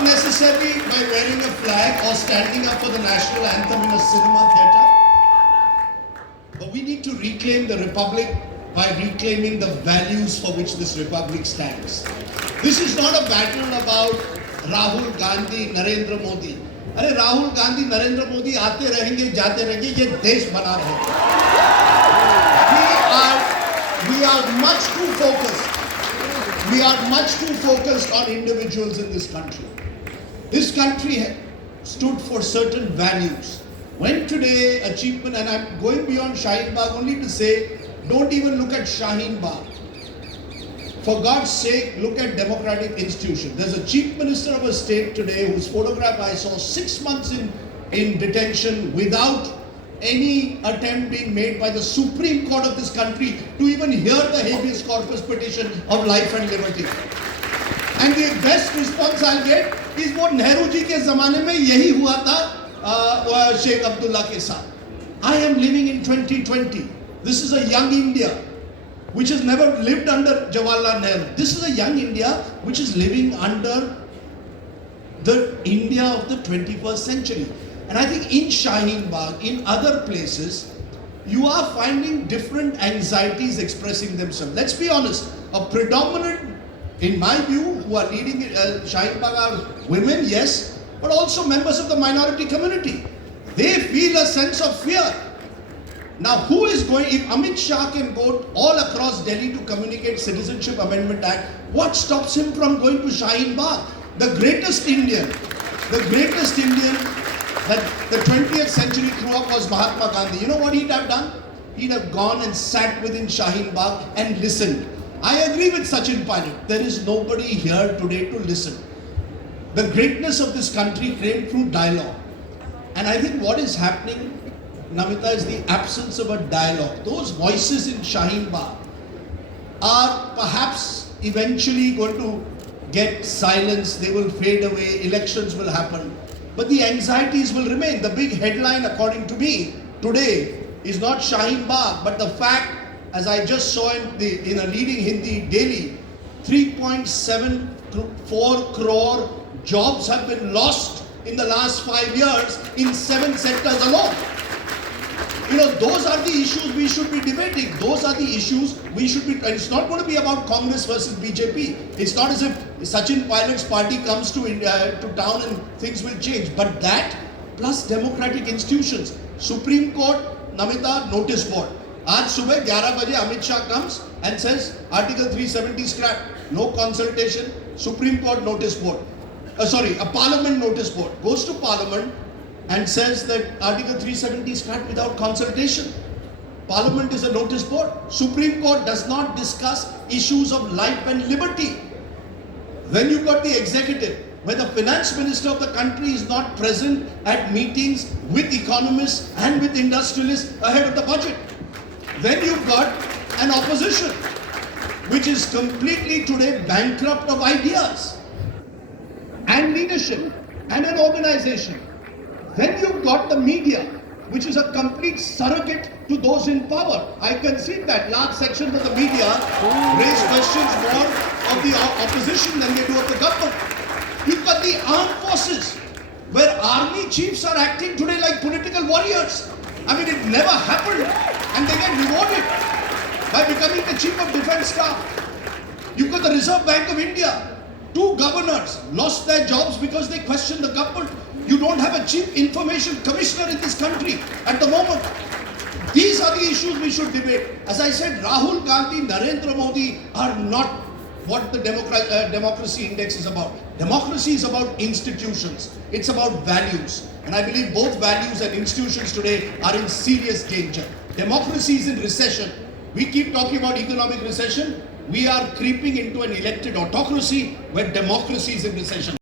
Not necessarily by wearing a flag or standing up for the national anthem in a cinema theatre. But we need to reclaim the republic by reclaiming the values for which this republic stands. This is not a battle about Rahul Gandhi, Narendra Modi. अरे राहुल गांधी, नरेंद्र मोदी आते रहेंगे, जाते रहेंगे, ये देश बना रहेगा. We are much too focused. We are much too focused on individuals in this country. This country stood for certain values. When today achievement, and I'm going beyond Shaheen Bagh only to say, don't even look at Shaheen Bagh. For God's sake, look at democratic institutions. There's a chief minister of a state today whose photograph I saw 6 months in detention without any attempt being made by the Supreme Court of this country to even hear the habeas corpus petition of life and liberty. And the best response I'll get is what Nehru ji ke zamane mein yahi hua tha Sheikh Abdullah ke saath. I am living in 2020. This is a young India which has never lived under Jawaharlal Nehru. This is a young India which is living under the India of the 21st century. And I think in Shaheen Bagh, in other places, you are finding different anxieties expressing themselves. Let's be honest, a predominant, in my view, who are leading Shaheen Bagh are women, yes, but also members of the minority community. They feel a sense of fear. Now, who is going, if Amit Shah can go all across Delhi to communicate Citizenship Amendment Act, what stops him from going to Shaheen Bagh? The greatest Indian that the 20th century threw up was Mahatma Gandhi. You know what he'd have done? He'd have gone and sat within Shaheen Bagh and listened. I agree with Sachin Pilot. There is nobody here today to listen. The greatness of this country came through dialogue. And I think what is happening, Namita, is the absence of a dialogue. Those voices in Shaheen Bagh are perhaps eventually going to get silenced. They will fade away. Elections will happen. But the anxieties will remain. The big headline, according to me, today is not Shaheen Bagh, but the fact, as I just saw in a leading Hindi daily, 3.74 crore jobs have been lost in the last 5 years in 7 sectors alone. You know, those are the issues we should be debating. Those are the issues we should be. It's not going to be about Congress versus BJP. It's not as if Sachin Pilot's party comes to town and things will change. But that plus democratic institutions. Supreme Court, Namita, notice board. Aaj subah 11 baje Amit Shah comes and says Article 370 scrap. No consultation. Supreme Court notice board. A Parliament notice board. Goes to Parliament and says that Article 370 is scrapped without consultation. Parliament is a notice board. Supreme Court does not discuss issues of life and liberty. Then you've got the executive, where the finance minister of the country is not present at meetings with economists and with industrialists ahead of the budget. Then you've got an opposition, which is completely today bankrupt of ideas and leadership and an organization. Then you've got the media, which is a complete surrogate to those in power. I concede that large sections of the media raise questions more of the opposition than they do of the government. You've got the armed forces, where army chiefs are acting today like political warriors. I mean, it never happened, and they get rewarded by becoming the chief of defense staff. You've got the Reserve Bank of India. 2 governors lost their jobs because they questioned the government. You don't have a chief information commissioner in this country at the moment. These are the issues we should debate. As I said, Rahul Gandhi, Narendra Modi are not what the democracy index is about. Democracy is about institutions. It's about values. And I believe both values and institutions today are in serious danger. Democracy is in recession. We keep talking about economic recession. We are creeping into an elected autocracy where democracy is in recession.